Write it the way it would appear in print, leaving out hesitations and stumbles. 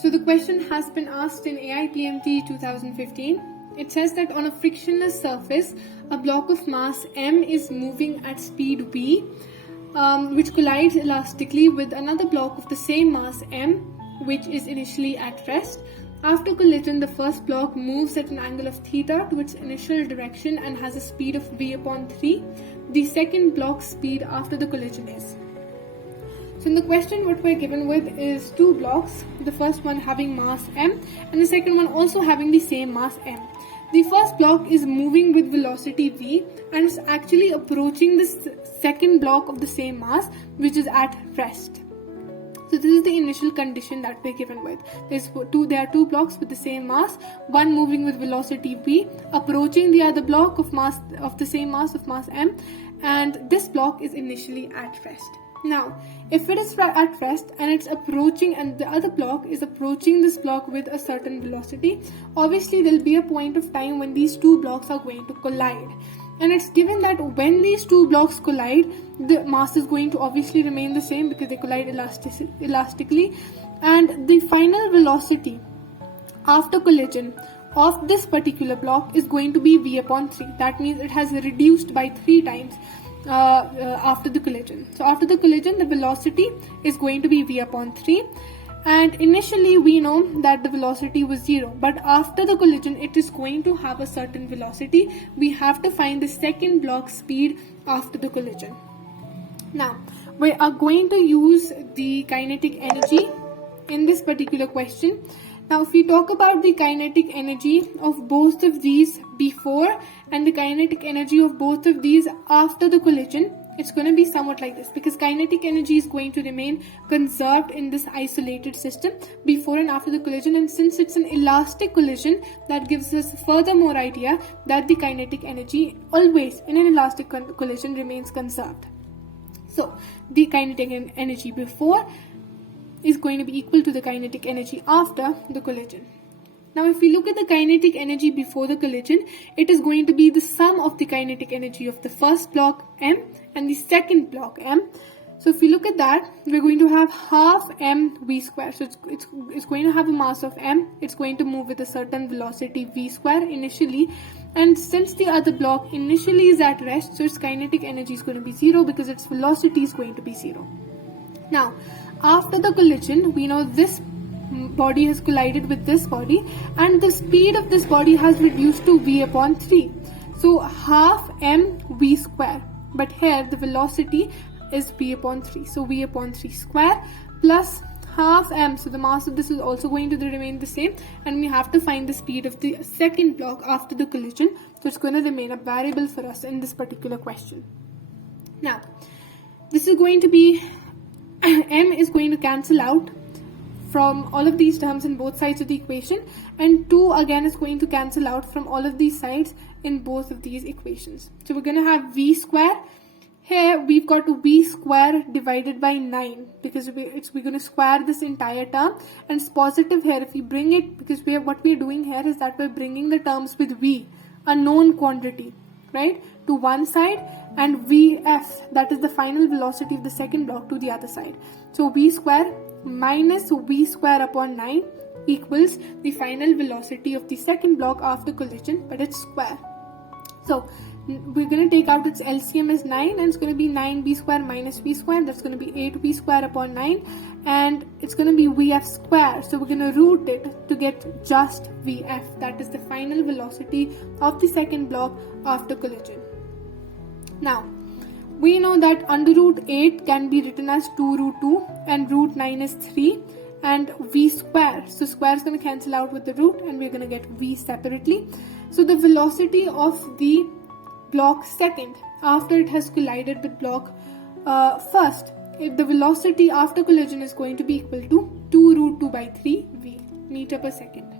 So the question has been asked in AIPMT 2015. It says that on a frictionless surface, a block of mass m is moving at speed v, which collides elastically with another block of the same mass m, which is initially at rest. After collision, the first block moves at an angle of theta to its initial direction and has a speed of v upon 3. The second block's speed after the collision is. So in the question, what we're given with is two blocks, the first one having mass m and the second one also having the same mass m. The first block is moving with velocity v and is actually approaching this second block of the same mass, which is at rest. So this is the initial condition that we're given with. There are two blocks with the same mass, one moving with velocity v, approaching the other block of mass of the same mass of mass m, and this block is initially at rest. Now, if it is at rest and it's approaching, and the other block is approaching this block with a certain velocity, obviously there'll be a point of time when these two blocks are going to collide. And it's given that when these two blocks collide, the mass is going to obviously remain the same because they collide elastically. And the final velocity after collision of this particular block is going to be v upon 3. That means it has reduced by 3 times after the collision. So after the collision, the velocity is going to be v upon 3. And initially we know that the velocity was 0, but after the collision it is going to have a certain velocity. We have to find the second block speed after the collision. Now we are going to use the kinetic energy in this particular question. Now if we talk about the kinetic energy of both of these before and the kinetic energy of both of these after the collision, it's going to be somewhat like this, because kinetic energy is going to remain conserved in this isolated system before and after the collision, and since it's an elastic collision, that gives us further more idea that the kinetic energy always in an elastic collision remains conserved. So the kinetic energy before is going to be equal to the kinetic energy after the collision. Now if we look at the kinetic energy before the collision, it is going to be the sum of the kinetic energy of the first block m and the second block m. So if we look at that, we're going to have half m v square. So it's going to have a mass of m. It's going to move with a certain velocity v square initially, and since the other block initially is at rest, so its kinetic energy is going to be 0 because its velocity is going to be 0. Now after the collision, we know this body has collided with this body and the speed of this body has reduced to v upon 3. So half m v square, but here the velocity is v upon 3. So v upon 3 square plus half m. So the mass of this is also going to remain the same, and we have to find the speed of the second block after the collision. So it's going to remain a variable for us in this particular question. Now this is going to be m is going to cancel out from all of these terms in both sides of the equation, and 2 again is going to cancel out from all of these sides in both of these equations. So we're going to have v square. Here we've got v square divided by 9 because we're going to square this entire term, and it's positive here if we bring it, because what we're doing here is that we're bringing the terms with v, a known quantity, right, to one side, and vf, that is the final velocity of the second block, to the other side. So v square minus v square upon 9 equals the final velocity of the second block after collision, but it's square. So we're going to take out its LCM as 9, and it's going to be 9v square minus v square. That's going to be 8v square upon 9, and it's going to be vf square. So we're going to root it to get just vf. That is the final velocity of the second block after collision. Now we know that under root 8 can be written as 2 root 2 and root 9 is 3 and v square. So square is going to cancel out with the root and we're going to get v separately. So the velocity of the block second after it has collided with block first, the velocity after collision is going to be equal to 2 root 2 by 3 v meter per second.